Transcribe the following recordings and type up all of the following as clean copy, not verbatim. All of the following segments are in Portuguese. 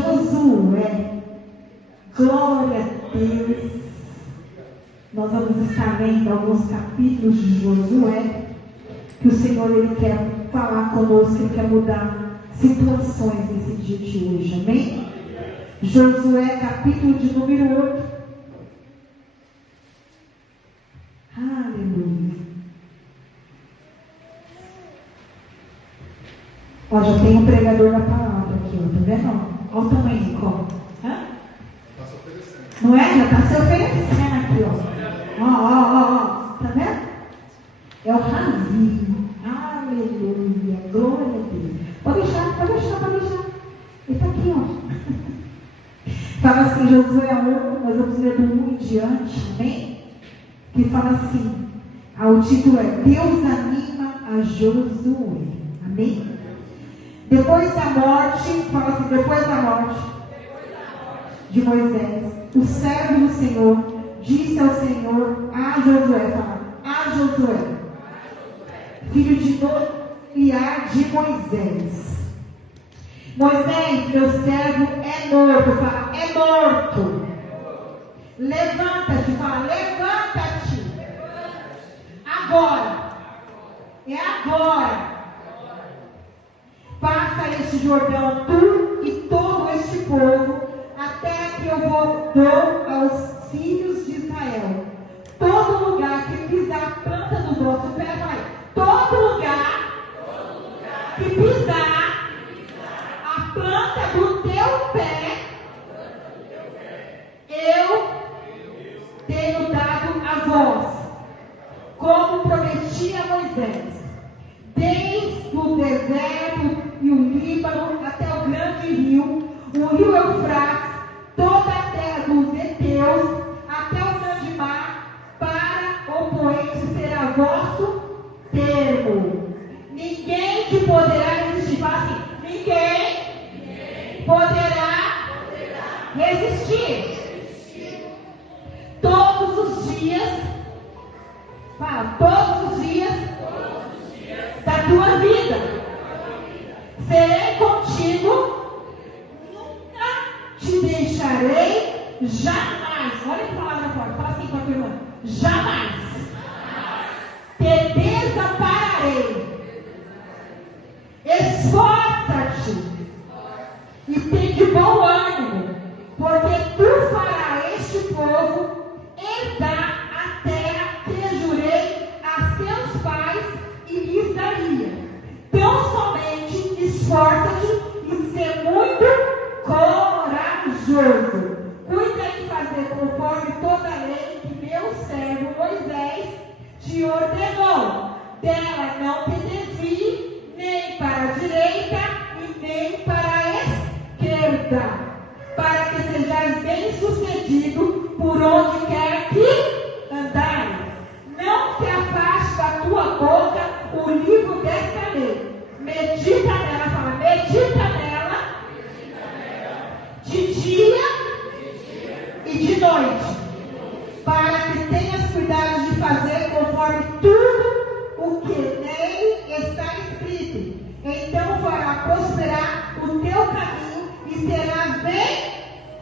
Josué. Glória a Deus. Nós vamos estar lendo alguns capítulos de Josué, que o Senhor Ele quer falar conosco, Ele quer mudar situações nesse dia de hoje, amém? Josué, capítulo de número 8. Aleluia. Ó, já tem um pregador da palavra aqui, ó, tá vendo? Olha o tamanho, ó. Está se oferecendo. Não é? Já está se oferecendo aqui, ó. Tá vendo? É o Ravinho. Aleluia. Glória a Deus. Pode deixar. Ele está aqui, ó. Fala assim, Josué 1, nós vamos ler do 1 em diante, amém? Que fala assim, o título é Deus anima a Josué, amém? Depois da morte, fala assim, depois da morte de Moisés, o servo do Senhor disse ao Senhor, a Josué, fala, a Josué, filho de Eliar de Moisés. Moisés, meu servo, é morto. Fala, é morto. Levanta-te, fala, levanta-te. Agora. É agora. Passa este Jordão, tu e todo este povo, até que eu dou aos filhos de Israel. Todo lugar que pisar a planta do vosso pé, vai. Todo lugar que pisar a planta do teu pé, eu tenho dado a vós, como prometi a Moisés, desde o deserto e o Líbano até o grande rio, o rio Eufrates, toda a terra dos heteus, até o grande mar, para o poente será vosso termo. Ninguém te poderá resistir. Fala assim, ninguém poderá resistir. Todos os dias, fala, todos os dias da tua vida. Serei contigo, nunca te deixarei, jamais. Olha que palavra forte, fala assim com a tua irmã, jamais te desampararei. Esforça-te e tem de bom ânimo, porque tu farás este povo herdar a terra que jurei a seus pais e lhes daria. Tão somente esforça-te e ser muito corajoso. Cuida de fazer conforme toda a lei que meu servo Moisés te ordenou. Dela não te desvie nem para a direita e nem para a esquerda, para que sejais bem sucedido por onde quer que andares. Não se afaste da tua boca o livro desta lei. Medita nela, fala, medita nela de dia e de noite, para que tenhas cuidado de fazer conforme tudo o que nele está escrito. Então fará prosperar o teu caminho e serás bem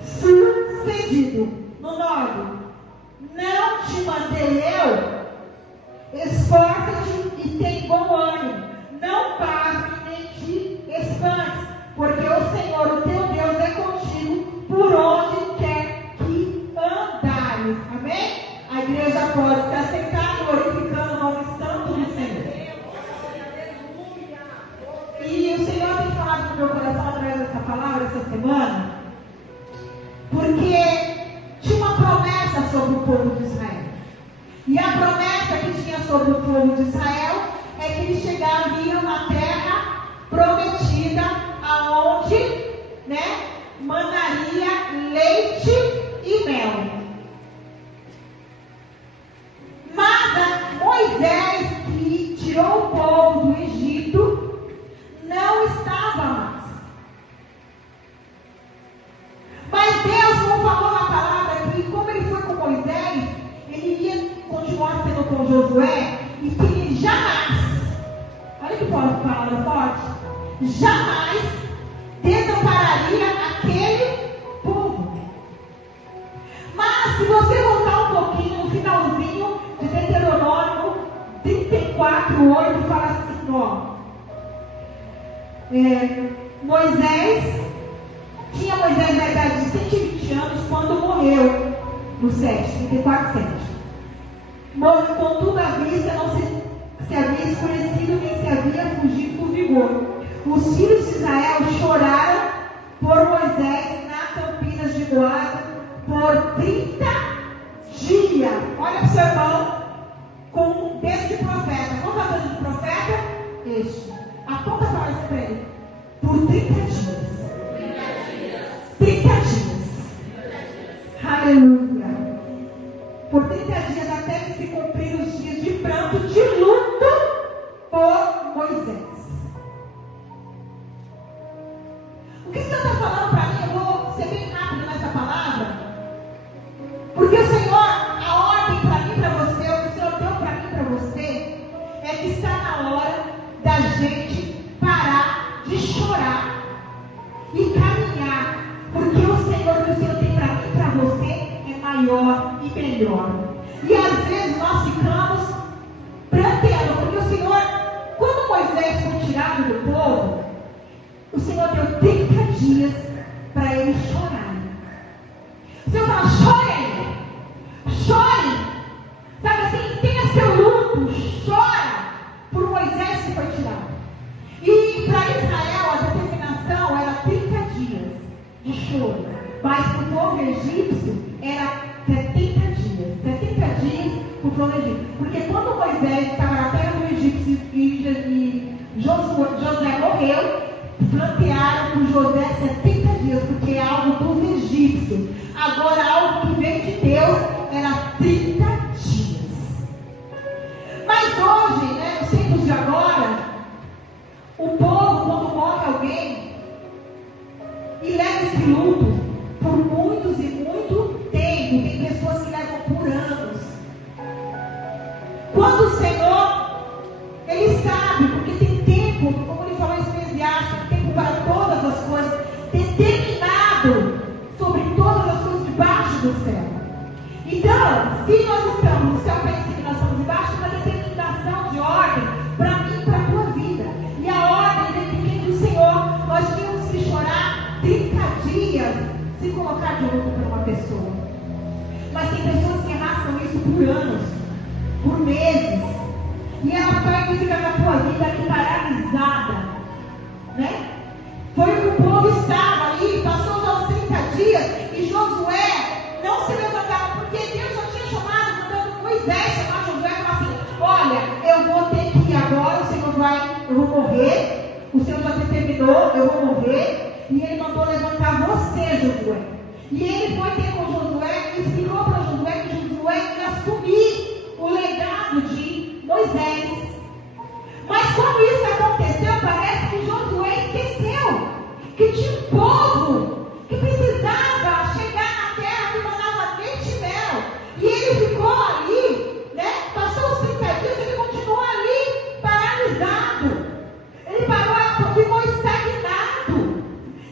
sucedido. No 9, não te mandei eu? Esforça-te e tem bom ânimo. Não pasme nem te espantes, porque o Senhor, o teu Deus, é contigo por onde quer que andares. Amém? A igreja pode estar sentada glorificando o nome santo do Senhor. E o Senhor tem falado no meu coração através dessa palavra essa semana, porque tinha uma promessa sobre o povo de Israel. E a promessa que tinha sobre o povo de Israel é que eles chegariam na terra prometida, aonde, manaria leite e mel. Mas Moisés, que tirou o povo do Egito, não estava mais. Mas Deus, como falou na palavra, que como ele foi com Moisés, ele iria continuar sendo com Josué, e que ele jamais, olha que palavra forte, jamais desampararia aquele 4:8 fala assim, ó. Tinha Moisés na idade de 120 anos quando morreu, no 34:7. Contudo, à vista não se havia escurecido, nem se havia fugido do vigor. Os filhos de Israel choraram por Moisés na Campinas de Moab por 30 dias. Olha para o seu irmão com um dedo de profeta. Qual é o dedo de profeta? Este. Aponta para isso para ele. Por 30 dias. 30 dias. Aleluia. Por 30 dias até que se cumpriram os dias de pranto, de luto por Moisés. O que o Senhor está falando para mim? Eu vou ser bem rápido nessa palavra. Porque o Senhor, a ordem para mim e para você, o que o Senhor deu para mim e para você, é que está na hora da gente parar de chorar e caminhar. Porque o Senhor que o Senhor tem para mim e para você é maior e melhor. E às vezes nós ficamos pranteando, porque o Senhor, quando Moisés foi tirado do povo, o Senhor deu 30 dias para eles chorarem. O Senhor fala, chorem, chorem, sabe assim, tenha seu luto, chora por Moisés que foi tirado. E para Israel a determinação era 30 dias de choro, mas para o povo egípcio era 70 dias. 70 dias para o povo egípcio. Porque quando Moisés estava na terra do Egito e José morreu, plantearam com José 70 dias, porque é algo dos egípcios. Agora algo que veio de Deus era 30 dias. Mas hoje, né, nos tempos de agora, o povo, quando morre alguém e leva esse luto por muitos e muito tempo, tem pessoas que levam por anos. Quando o Senhor, Ele sabe, porque tem tempo, como Ele falou em Eclesiastes, tempo para todas as coisas, determinado sobre todas as coisas debaixo do céu. Então, se nós estamos no céu pensando que nós estamos debaixo de uma determinação de ordem para mim e para a tua vida. E a ordem vem do Senhor. Nós tínhamos que chorar 30 dias se colocar de luto para uma pessoa. Mas tem pessoas que arrastam isso por anos, por meses. E ela vai e fica na tua vida ali paralisada. Né? Foi o que o povo estava ali, passou os 30 dias e Josué não se levantava, porque Deus já tinha chamado, mandando Moisés chamar Josué e falar assim, olha, eu vou ter que ir agora, eu vou morrer, o Senhor já determinou, eu vou morrer, e Ele mandou levantar você, Josué. E ele foi ter com Josué e explicou para Josué que Josué ia assumir o legado de Moisés. Mas quando isso aconteceu, parece que Josué esqueceu que tinha um povo que precisava chegar na terra que mandava leite e mel. E ele ficou ali, né? Passou os 30 dias, ele continuou ali paralisado. Ele parou, ficou estagnado.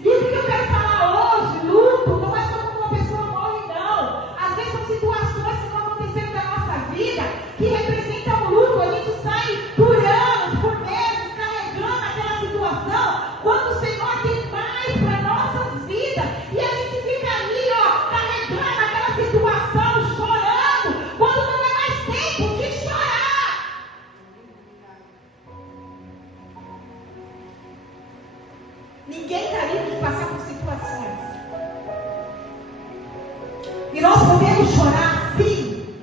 E o que eu quero falar hoje, luto, não é só quando uma pessoa morre, não. Às vezes são situações que vão acontecendo na nossa vida que representam luto. A gente sai por anos, por meses, carregando aquela situação, quando o Senhor tem mais para nossas vidas. E a gente fica ali, ó, carregando aquela situação, chorando, quando não é mais tempo de chorar. Ninguém está livre de passar por situações. E nós podemos chorar, sim,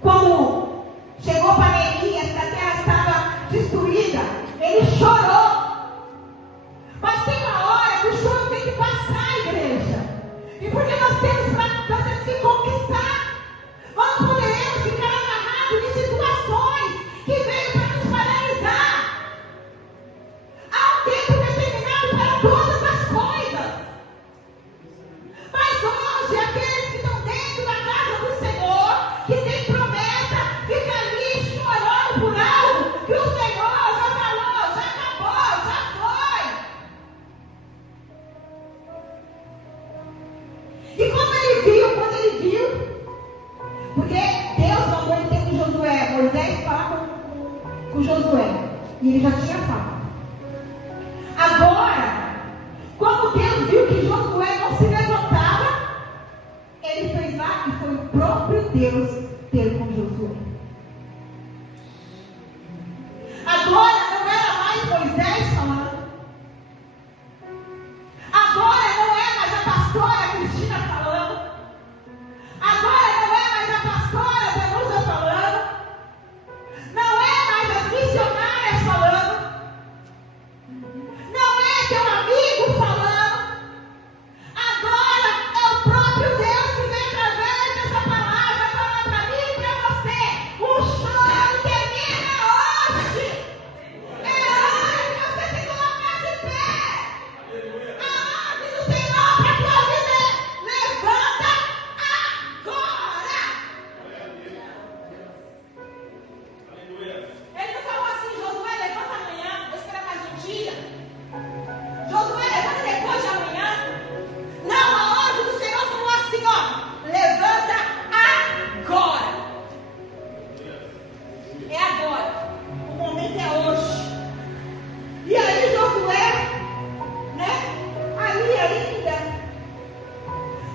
como chegou para Neemias, que a terra estava destruída. Ele chorou. Mas tem uma hora que o choro tem que passar, igreja. E porque nós temos que conquistar. Nós não poderemos ficar agarrados em situações que veio para nos paralisar. Há um tempo determinado para todas as coisas. Mas hoje, aqueles que estão dentro da casa do Senhor, que tem promessa, fica ali chorando por algo que o Senhor já falou, já acabou, já foi. E quando ele viu, porque Deus mandou ele ter com Josué, Moisés falar com Josué. E ele já tinha falado. Agora, como Deus viu que Josué não se levantava, ele fez lá e foi o próprio Deus ter com Josué. Agora não era mais Moisés falando. Agora não é mais a pastora Cristina falando. Agora não é mais a pastora Danusa falando. Não é mais as missionárias falando. Não é teu amigo falando. Agora é o próprio Deus que vem através dessa palavra falar para mim e para você. O choro termina hoje. É hora de você se colocar de pé. A ordem do Senhor para a tua vida é: levanta agora. Ele não falou assim: Josué, levanta amanhã, vou esperar mais um dia. Josué, levanta depois de amanhã. Não, a ordem do Senhor falou assim: ó, levanta agora. É agora. O momento é hoje. E aí Josué, né? Ali ainda.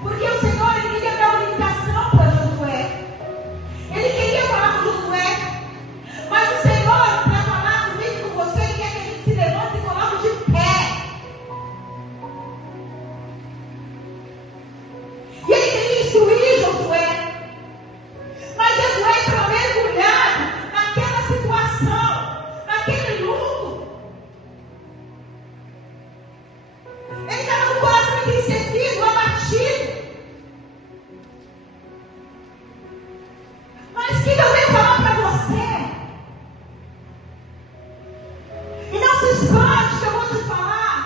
Porque o Senhor, ele queria dar orientação para Josué. Ele queria falar com Josué. Mas o Senhor, para falar comigo e com você, ele quer que a gente se levante e coloque de pé. E ele queria instruir Josué. Mas Josué estava mergulhado naquela situação, naquele luto. Ele estava com o coração entristecido, abatido. Mas o que eu venho falar para você? E não se espante que eu vou te falar.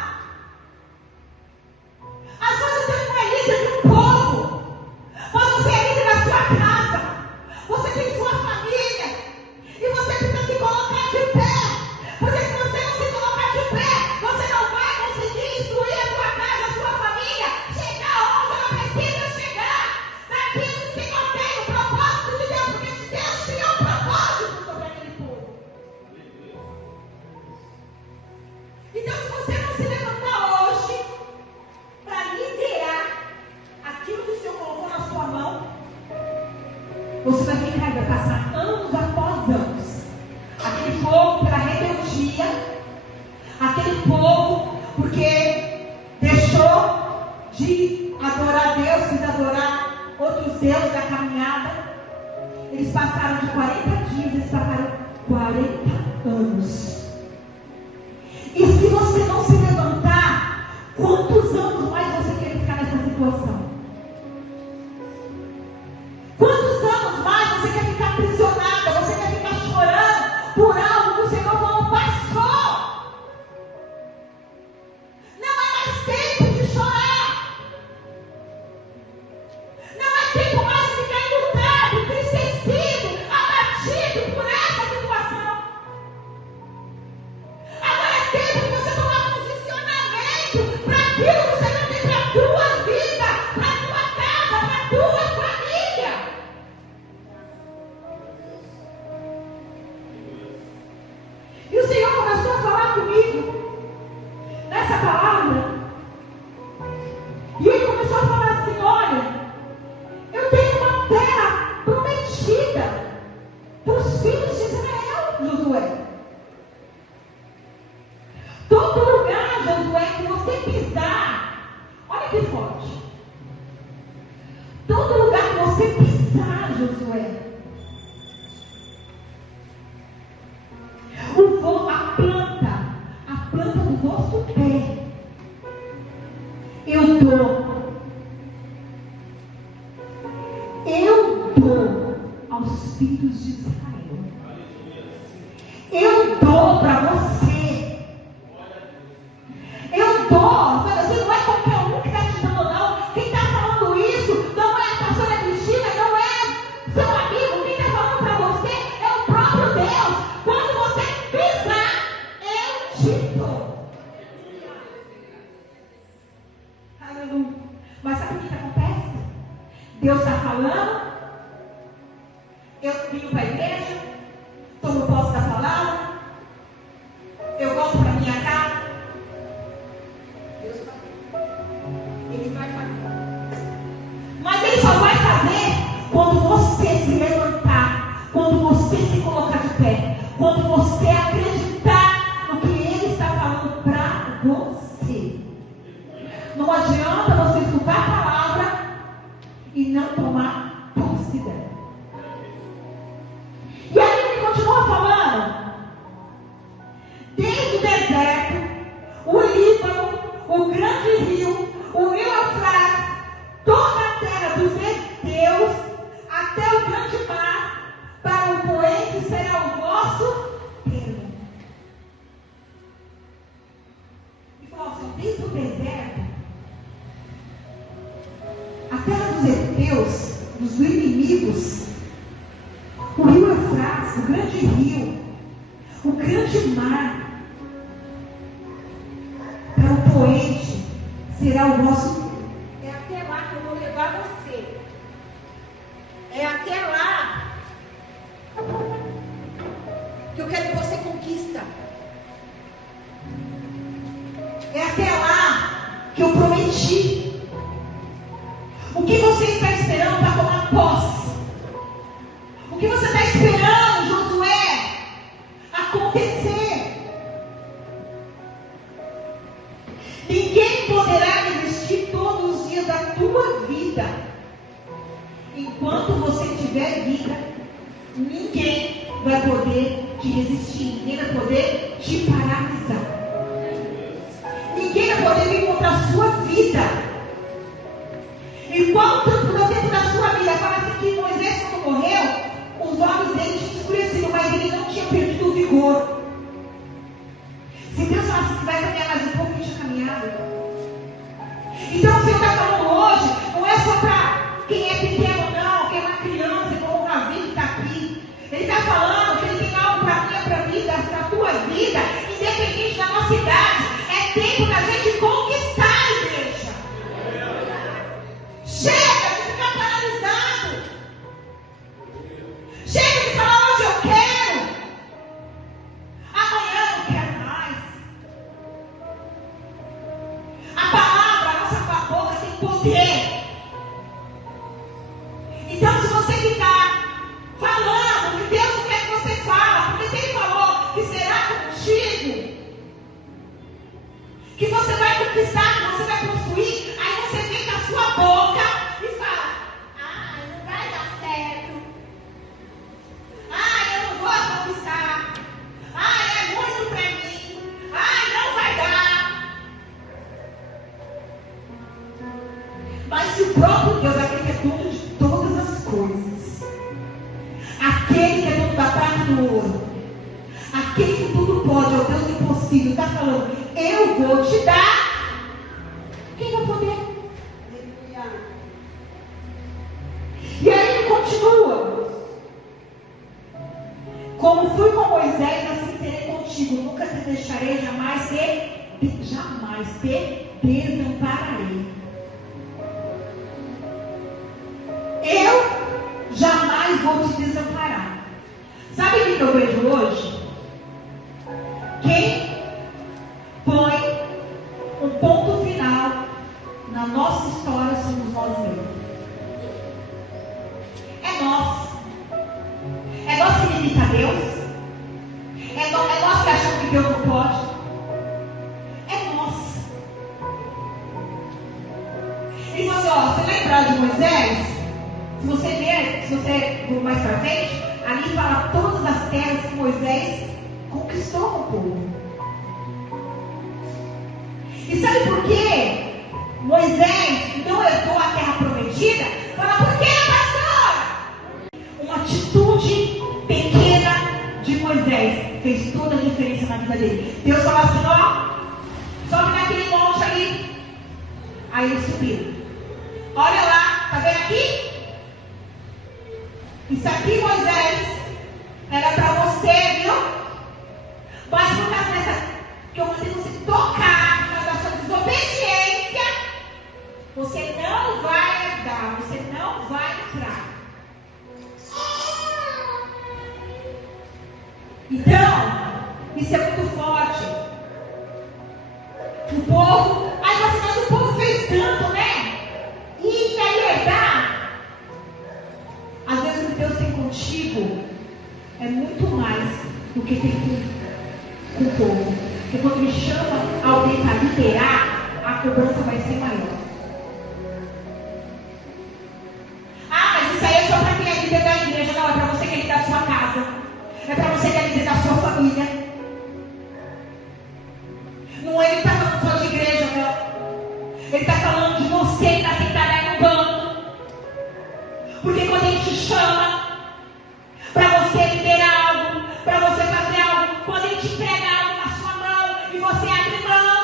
Às vezes você não é líder de um povo, mas você é líder da sua casa. Você tem sua família. E você precisa se colocar de pé. Porque se você não se colocar de pé, você não vai conseguir instruir a sua casa, a sua família, chegar onde ela precisa chegar. Naquilo que o Senhor tem, o propósito de Deus. Porque Deus tinha um propósito sobre aquele povo. Então, se você não se levantar hoje para liderar aquilo que o Senhor colocou na sua mão, você vai ficar e vai passar anos após anos. Aquele povo pela rebeldia, aquele povo porque deixou de adorar Deus, quis adorar outros deuses da caminhada. Eles passaram de 40 dias, eles passaram 40 anos. E se você não se levantar, quantos anos mais você quer ficar nessa situação? Quantos anos mais você quer ficar aprisionada? Você quer ficar chorando por algo que o Senhor não passou? Não é mais tempo de chorar. Não é tempo mais de ficar enlutado, entristecido, abatido por essa situação. Agora é tempo de você tomar posicionamento para aquilo que o Senhor tem para a tua vida, para a tua casa, para a tua família. E o Senhor começou a falar comigo nessa palavra. E ele começou a falar assim: olha, eu tenho uma terra prometida para os filhos de Israel, Josué. Todo lugar, Josué, que você pisar, olha que forte. Todo lugar que você pisar, Josué, a planta do vosso pé, eu dou aos filhos de Israel. Eu dou para você. Eu dou. Você não é qualquer um que está te dando, não. Quem está falando isso não é a pastora Cristina, não é seu amigo. Quem está falando para você é o próprio Deus. Quando você pisar, eu te dou. Aleluia. Mas sabe o que acontece? Deus está falando. Eu vim para a igreja, tomo posse da palavra, quando você se levantar, quando você se colocar de pé, quando você acreditar no que Ele está falando para você. Não adianta você escutar a palavra e não tomar posse dela. E aí ele continua falando. Desde o deserto, o Líbano, o grande rio, o rio Eufrates, toda a terra dos heteus, até o grande mar, para o poente será o vosso termo. E falou assim, desde o deserto, a terra dos heteus, dos inimigos, o rio Eufrates, o grande rio, o grande mar, para o poente será o vosso. É até lá que eu vou levar você. É até lá que eu quero que você conquista. É até lá que eu prometi. O que você está esperando para tomar posse? O que você está esperando, Josué, acontecer? Ninguém poderá resistir todos os dias da tua vida. Enquanto você tiver vida, ninguém vai poder te resistir. Ninguém vai poder te paralisar. Ninguém vai poder vir contra a sua vida. Enquanto no tempo da sua vida, fala assim que Moisés, quando morreu, os olhos dele tinham escurecido, mas ele não tinha perdido o vigor. Se Deus falasse que vai caminhar mais um pouco, ele tinha caminhado. Então o Senhor está falando hoje, não é só para quem é pequeno, não, quem é uma criança, como o Ravi que está aqui. Ele está falando que ele tem algo para mim, para a vida, para a tua vida, independente da nossa idade. É tempo da gente conquistar a igreja. Chega de ficar paralisado. Chega de falar hoje eu quero. Amanhã eu não quero mais. A palavra, a nossa boca tem poder. Então se você ficar falando que Deus não quer que você fale, porque se Ele falou que será contigo, que você vai conquistar, que você vai construir, aí você vem com a sua boca e fala, não vai dar certo. Eu não vou conquistar. É muito para mim. Não vai dar. Mas se o próprio Deus, aquele que é dono de todas as coisas, aquele que é dono da prata e do ouro, aquele que tudo pode, é o Deus impossível, está falando, eu vou te dar. Quem vai poder? E aí ele continua. Como fui com Moisés, assim serei contigo. Nunca te deixarei, jamais te desampararei. Eu jamais vou te desamparar. Sabe o que eu vejo hoje? Quem põe um ponto final na nossa história somos nós mesmos. É nós. É nós que limita Deus. É nós que achamos que Deus não pode. É nós. E você lembrar de Moisés? Se você for mais para frente, ali fala todas as terras que Moisés conquistou com o povo. E sabe por quê? Moisés não herdou a terra prometida? Fala, por quê, pastor? Uma atitude pequena de Moisés fez toda a diferença na vida dele. Deus falou assim, sobe naquele monte ali. Aí ele subiu. Olha lá, tá vendo aqui? Isso aqui, Moisés, era para você, viu? Mas por causa dessa que eu mandei você tocar, por causa da sua desobediência, você não vai herdar, você não vai entrar. Então, isso é muito forte. O povo, mas o povo fez tanto, né? E aí herdar. é muito mais do que tem com o povo. Porque quando me chama alguém para liderar, a cobrança vai ser maior. Ah, mas isso aí é só para quem é líder da igreja. Não, é para você que é líder da sua casa. É para você que é líder da sua família. Não é ele que está falando só de igreja, não. Ele está falando de você que está sentado aí no banco. Porque quando ele te chama para você liderar algo, para você fazer algo, quando ele te entrega algo na sua mão e você abre mão,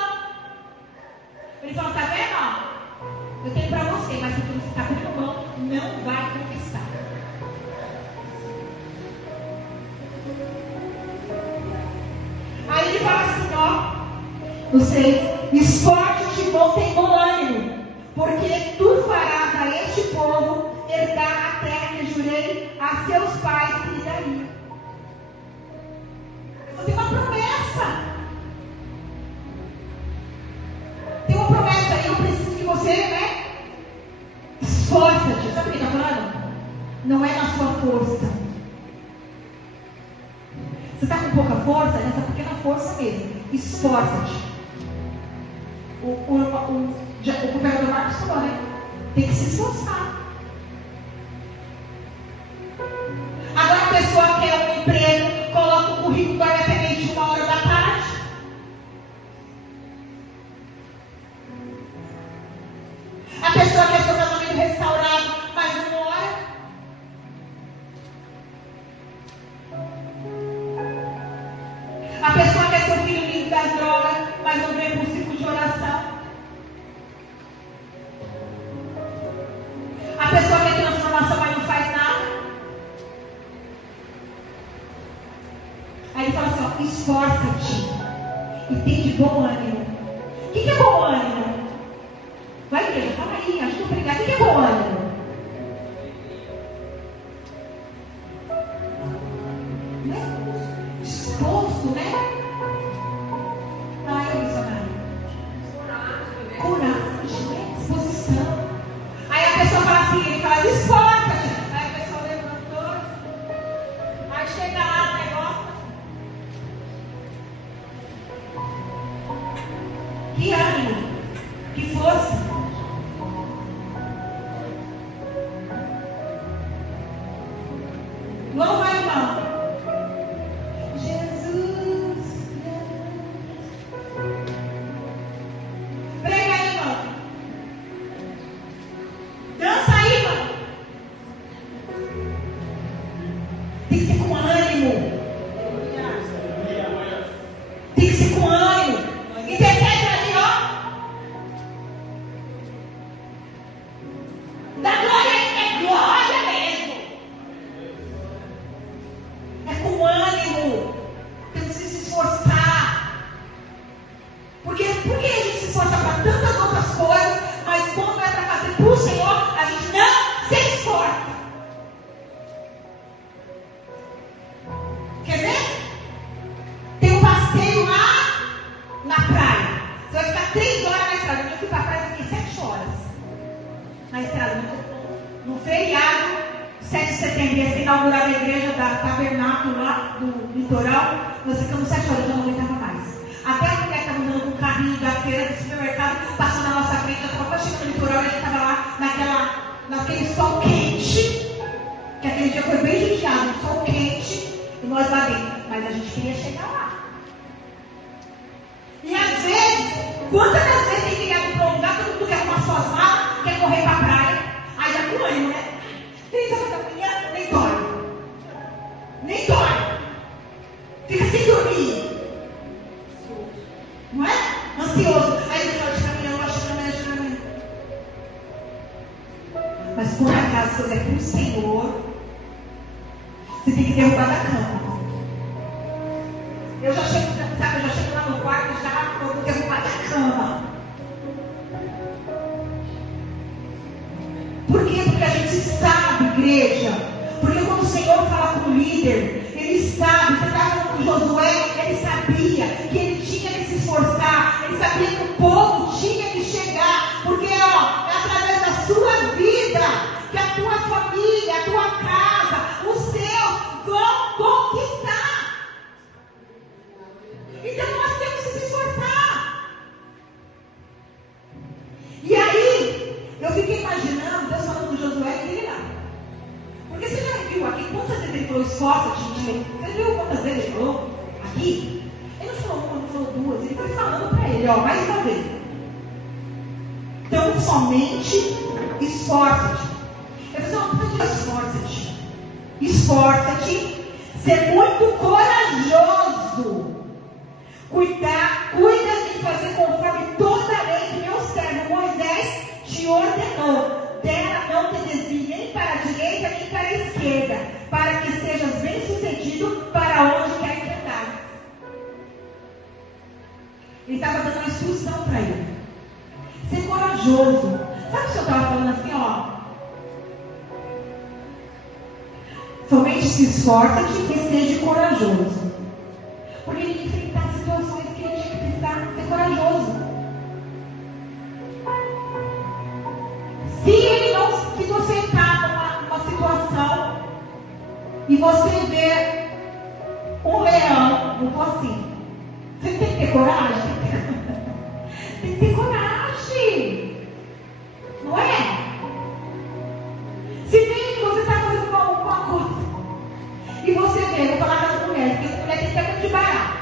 ele fala, tá vendo? Eu tenho para você, mas se você está abrindo mão, não vai conquistar. Aí ele fala assim, ó, você esforce-te e bom tem bom ânimo, porque tu farás a este povo herdar a terra que jurei a seus pais que lhe daria. Eu tenho uma promessa. Tem uma promessa aí, eu preciso que você, né? Esforça-te. Sabe o que ele está falando? Não é na sua força. Você está com pouca força? Nessa pequena força mesmo. Esforça-te. O governador Marcos falou, né? Tem que se esforçar. Agora a pessoa quer um emprego, coloca o currículo, dorme até meio de 1 hora da tarde. A pessoa quer seu casamento restaurado, mas não ora. A pessoa quer seu filho livre das drogas, mas não vem para o ciclo de oração. A pessoa quer transformação, mas não faz nada. Aí ele fala assim, ó, esforça-te e tem de bom ânimo. O que é bom ânimo? Vai, igreja, fala aí, ajuda a pregar. O que é bom ânimo? Né? Disposto, né? Ai, missionário. Coragem, disposição. Aí a pessoa fala assim, ele fala, esforça-te. Aí a pessoa levantou. Aí chega lá o negócio. Que ânimo, que força. Vamos lá, irmão. Jesus. Prega aí, irmão. Dança aí, irmão. Tem que ser com ânimo. Tem que ser com ânimo. Intercede ali, ó. Da glória é glória mesmo. É com ânimo. Tem que se esforçar. Por que a gente se esforça para tantas outras coisas, mas quando é para fazer para o Senhor, a gente não se esforça? Quer ver? Tem um passeio lá na praia. Você vai ficar 3 horas na estrada. Eu fui para a praia e fiquei 7 horas na estrada. No feriado, 7 de setembro, ia ser inaugurada a igreja da Tabernáculo lá do litoral. Nós ficamos 7 horas, eu não aguentava mais. Até a mulher estava andando com o carrinho da feira do supermercado, passou na nossa frente. Eu estava quase chegando no litoral e a gente estava lá naquele sol quente. Que aquele dia foi bem judiado, um sol quente. E nós lá dentro. Mas a gente queria chegar lá. E às vezes, quantas das vezes tem ligado para um lugar, todo mundo quer arrumar suas malas, quer correr para a praia, aí já com ânimo, né? 3 horas da manhã, nem dói. Nem dói. Fica sem dormir. Não é? Ansioso. Aí ele fala, caminhando, caminhando. Mas por acaso, se você é para o Senhor, você tem que derrubar da cama. Eu já chego, sabe, eu já chego lá no quarto e já vou derrubar da cama. Por quê? Porque a gente sabe, igreja. Porque quando o Senhor fala com o líder, ele sabe. Você estava falando com Josué, ele sabia que ele tinha que se esforçar. Ele sabia que o povo tinha que chegar. Porque, ó, é através da sua vida que a tua família, a tua casa, os seus vão conquistar. falou esforça-te. Você viu quantas vezes ele falou aqui? Ele não falou uma, não falou duas. Ele foi falando para ele, ó, mais uma vez. Então, somente esforça-te. Eu vou fazer uma coisa de esforça-te. Esforça-te. Ser muito corajoso. Cuida de fazer conforme toda a lei que meu servo Moisés te ordenou. Dela não te desvie nem para a direita nem para a esquerda, para que sejas bem-sucedido para onde quer que andar. Ele estava dando uma instrução para ele. Ser corajoso. Sabe o que eu estava falando assim, ó? Somente se esforça-te e seja corajoso. Porque ele ia enfrentar situações que ele tinha que precisar ser corajoso. Se você está numa situação e você vê um leão no pocinho, você tem que ter coragem? Tem que ter coragem. Não é? Se vê que você está fazendo alguma coisa e você vê, vou falar das mulheres, porque as mulheres têm que ter muito de barato.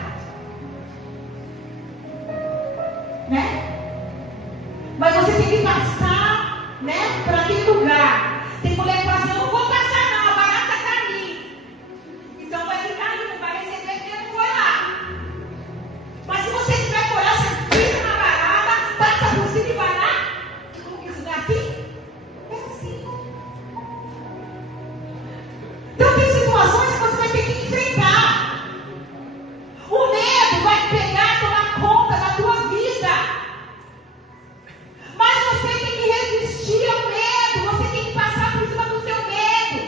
Né? Mas você tem que passar, né, para aquele lugar. Tem mulher que fala assim, eu não vou passar não, a barata está ali. Então vai ficar ali, não vai receber porque não foi lá. Mas se você tiver coragem, você pisa na barata, passa por cima e vai lá. Como que isso não é assim? É assim. Então tem situações que você vai ter que enfrentar. O medo vai pegar, tomar conta da tua vida. Mas você tem que resistir ao medo. Você tem que passar por cima do seu medo.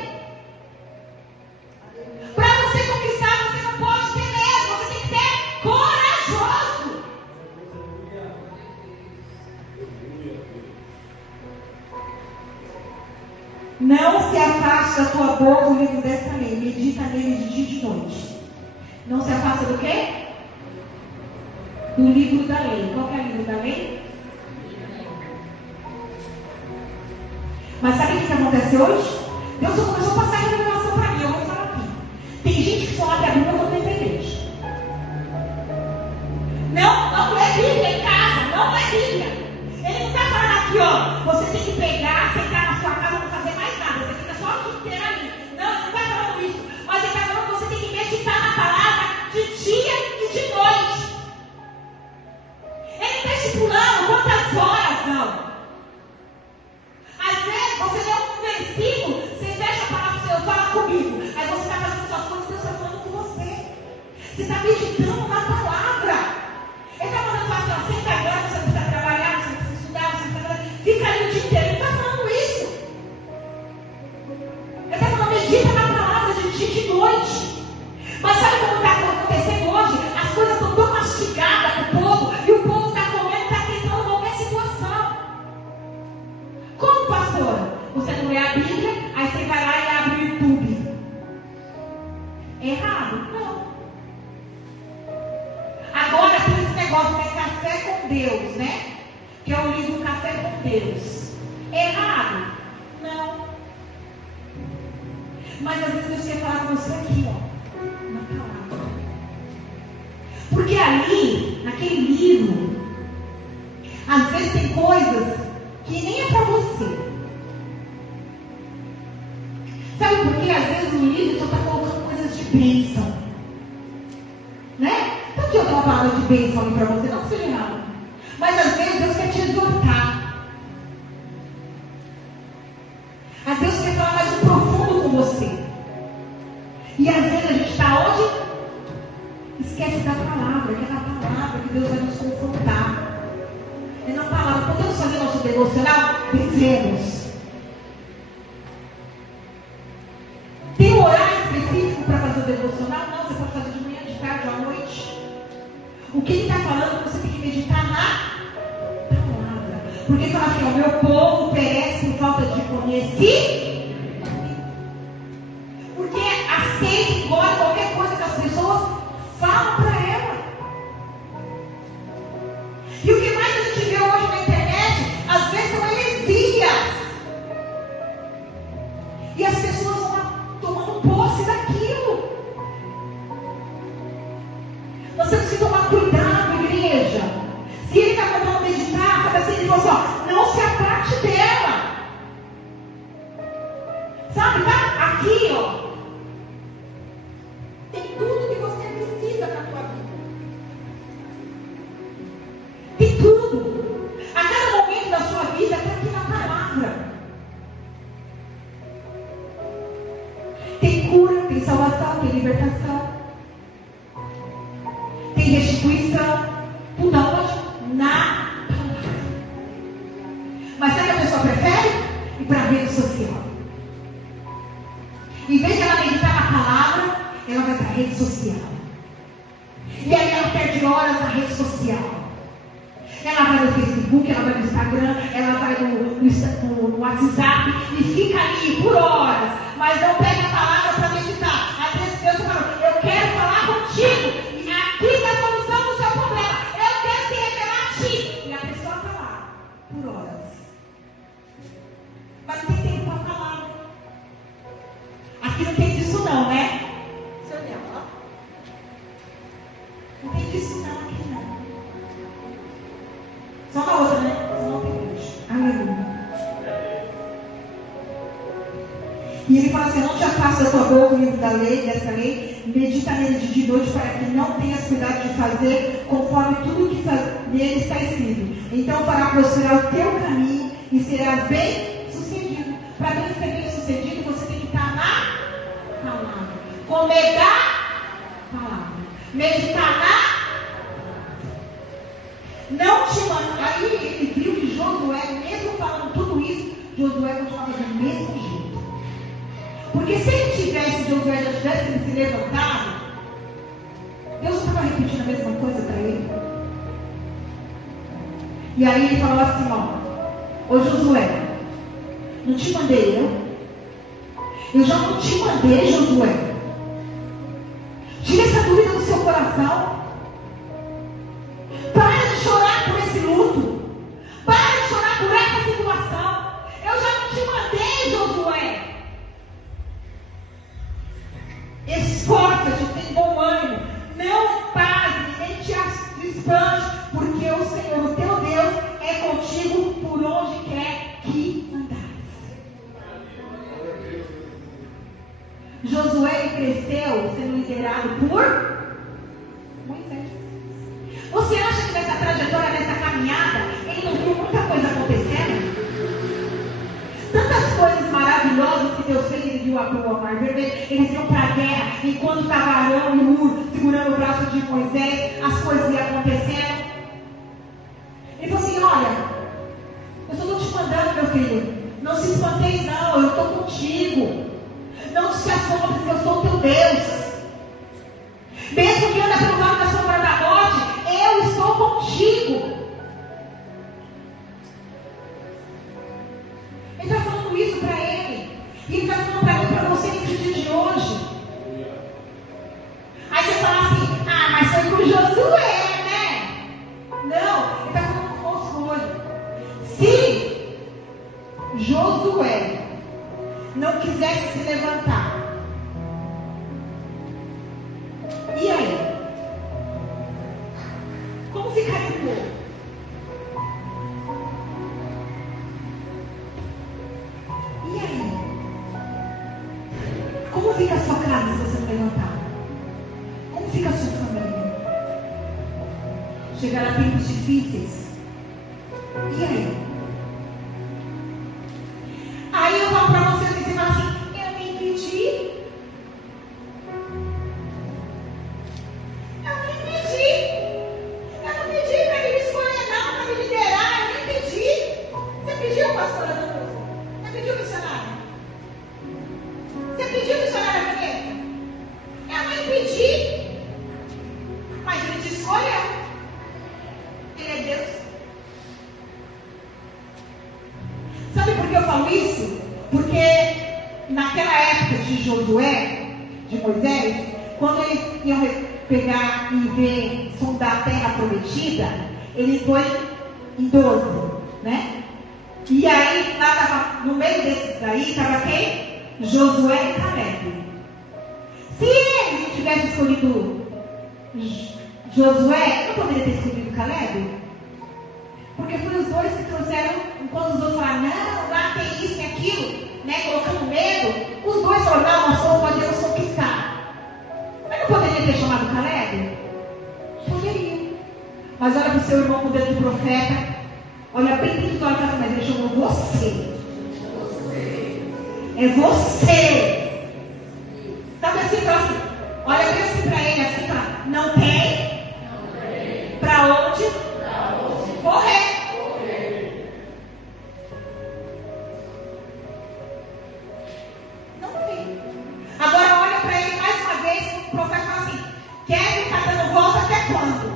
Para você conquistar, você não pode ter medo. Você tem que ser corajoso. Não se afaste da tua boca o livro desta lei. Medita nele de dia e de noite. Não se afasta do quê? Do livro da lei. Qual que é o livro da lei? Mas sabe o que acontece hoje? Deus só começou a passar a revelação para mim. Eu vou falar aqui. Tem gente que só abre a Bíblia quando vem para a igreja. Não é Bíblia em casa. Não é Bíblia. Ele não está falando aqui, ó. Você tem que pegar, sentar na sua casa, não fazer mais nada. Você fica só o dia inteiro ali. Não, ele não está falando isso. Mas ele está falando que você tem que meditar na palavra de dia e de noite. Ele não está estipulando quantas horas, não. Às vezes você lê um versículo, você fecha a palavra do Senhor, fala comigo. Aí você está fazendo suas coisas, Deus está falando com você. Você está meditando na palavra. Ele está mandando falar assim, senta agora, você não precisa trabalhar, você não precisa estudar, você não precisa... Fica ali o dia inteiro. Ele está falando isso. Ele está falando, medita na palavra de dia e de noite. Mas sabe como está acontecendo hoje? As coisas estão tão mastigadas para o povo, e o povo está comendo, está tentando qualquer situação. Como, pastora? Você não lê a Bíblia, aí você vai lá e abre o YouTube. Errado? Não. Agora tem esse negócio, né? Café com Deus, né? Que é o livro Café com Deus. Errado? Não. Mas às vezes Deus quer falar com você aqui, ó. Na palavra. Porque ali, naquele livro, às vezes tem coisas que nem é para você. Sabe por quê? Às vezes no livro só está colocando coisas de bênção. Né? Então que eu dou uma palavra de bênção ali para você, não que seja errado. Mas às vezes Deus quer te exortar. Às vezes Deus quer falar mais um profundo com você. E às vezes a gente está onde? Esquece da palavra, que é na palavra que Deus vai nos confrontar. É na palavra. Podemos fazer nosso devocional? Devemos. Tem um horário específico para fazer o devocional? Não, você pode fazer de manhã, de tarde ou à noite. O que ele está falando, você tem que meditar na palavra. Porque ele fala assim, o meu povo perece por falta de conhecimento. Porque aceita e engole qualquer coisa que as pessoas falam para ela. E o que mais a gente vê hoje na internet, às vezes são heresias. E as pessoas vão tomando posse daquilo. Sabe, tá aqui, ó. Tem tudo que você precisa na tua vida. Tem tudo. A cada momento da sua vida está aqui na palavra. Tem cura, tem salvação, tem libertação. Tem restituição. Tudo aonde? Na palavra. Mas sabe o que a pessoa prefere? Ir para a rede social. Em vez de ela meditar na palavra, ela vai para a rede social. E aí ela perde horas na rede social. Ela vai no Facebook, ela vai no Instagram, ela vai no WhatsApp e fica ali por horas. Mas não pega a palavra para meditar. Às vezes Deus está falando, eu quero falar contigo. E aqui está a solução do seu problema. Eu quero te revelar a ti. E a pessoa está lá por horas. Mas não tem tempo para falar. Aqui não tem disso não, né? Seu Leão, ó. Não tem disso não aqui não. Só uma outra, né? Só não tem hoje. Aleluia. E ele fala assim, não te afasta da tua boca o livro da lei, dessa lei, medita nele de dia e noite, para que não tenhas cuidado de fazer conforme tudo que nele está escrito. Então fará prosperar o teu caminho e serás bem sucedido. Para bem ser bem sucedido, você tem que estar na palavra. Comer da palavra. Meditar na não te manda. Aí ele viu que Josué, mesmo falando tudo isso, Josué continuava do mesmo jeito. Porque se ele tivesse, Josué já tivesse se levantado, Deus não estava repetindo a mesma coisa para ele. E aí ele falou assim, ó, ô Josué, não te mandei eu já não te mandei, Josué. Tira essa dúvida do seu coração. Para de chorar por esse luto. Para de chorar por essa situação. Eu já não te mandei, Josué. Esforça-te, tem bom ânimo. Não pare, nem te espante, porque o Senhor, o teu Deus, é contigo por onde quer que andares. Josué cresceu sendo liderado por Moisés. Você acha que nessa trajetória, nessa caminhada, ele não viu muita coisa acontecendo? Tantas coisas maravilhosas que Deus fez, ele viu abrir o mar vermelho, eles iam para a guerra, enquanto estava Arão e Hur segurando o braço de Moisés, as coisas iam acontecendo. Ele falou assim, olha, eu só estou te mandando, meu filho, não se espanteis não, eu estou contigo. Não te assombres, eu sou o teu Deus. Mesmo que anda pelo vale da sombra da morte, eu estou contigo. Ele está falando isso para ele. E ele está falando para mim e para você nesse dia de hoje. Aí você fala assim, ah, mas foi com Josué, né? Não, ele está falando conosco hoje. Se Josué não quisesse se levantar, e aí? Como ficaria o povo? E aí? Como fica a sua casa se você não levantar? Como fica a sua família? Chegará tempos difíceis. E aí? Aí eu falo para você, você fala assim, eu me impedi. Eu não pedi para ele me escolher não, para me liderar, eu nem pedi. Você pediu, pastora Danusa? Você pediu, missionária? Você pediu, missionária Vanessa? Eu nem pedi. Mas ele te escolheu. Ele é Deus. Sabe por que eu falo isso? Porque naquela época de Josué, de Moisés, quando eles iam pegar e ver, sondar a terra prometida, ele foi em 12, né? E aí, lá tava, no meio desses daí, estava quem? Josué e Caleb. Se eles não tivessem escolhido Josué, não poderia ter escolhido Caleb? Porque foi os dois que trouxeram, quando os outros falaram, não, lá tem isso, tem aquilo, né, colocando medo, os dois falaram, não, nós somos para Deus conquistar. Mas não poderia ter chamado Caleb? Poderia. Mas olha para o seu irmão com o dedo de profeta, olha bem nos olhos, mas ele chamou você. É você. Sabe assim, assim, olha bem assim para ele, assim, fala, não tem para onde correr. Não tem. Agora olha para ele mais uma vez, o profeta fala assim, quer ficar dando volta até quando?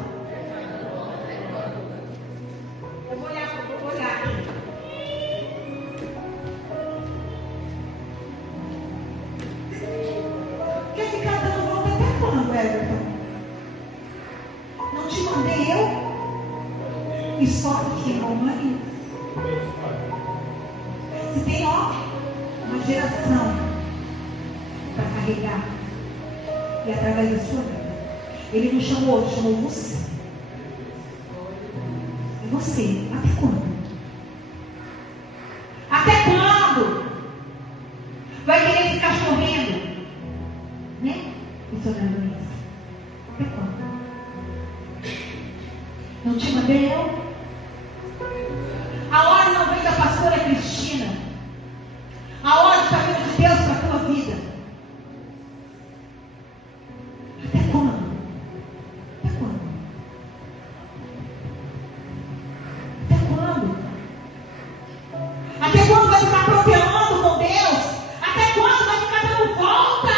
Eu vou olhar aqui. Quer ficar dando volta até quando, Everton? Não te mandei eu? Esforce, irmão, mãe. Se tem, ó, uma geração para carregar, e através da sua vida, ele não chamou outro, chamou você. E você, até quando? Até quando? Vai querer ficar chorrendo? Né? Funcionando isso. Até quando? Não te mandei eu? A hora não vem da pastora Cristina. A hora está vindo de Deus para a tua vida. Até quando? Até quando? Até quando? Até quando vai ficar protelando com Deus? Até quando vai ficar dando volta?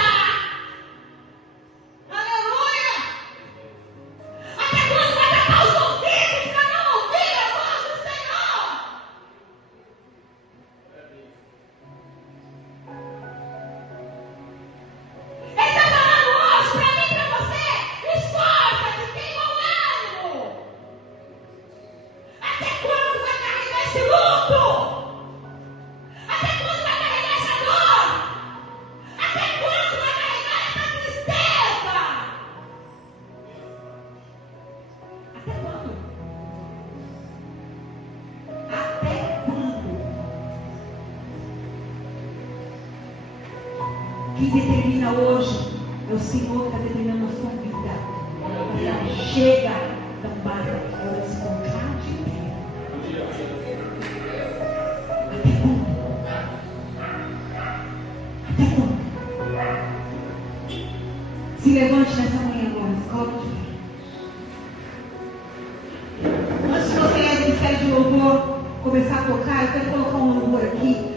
Aleluia! Até quando vai tapar os ouvidos para não ouvir a voz do Senhor? Ele está falando hoje para mim e para você. Esforça-te, tem bom ânimo. Até quando vai carregar esse luto? Até quando vai carregar essa dor? Até quando vai carregar essa tristeza? Até quando? Até quando? Quem determina hoje é o Senhor que está determinando a sua vida. Então, chega, também, ela se encontrar de pé. Até quando? Até quando? Se levante nessa manhã agora, coloque de pé. Antes de você ir ao ministério de louvor começar a tocar, eu quero colocar um louvor aqui.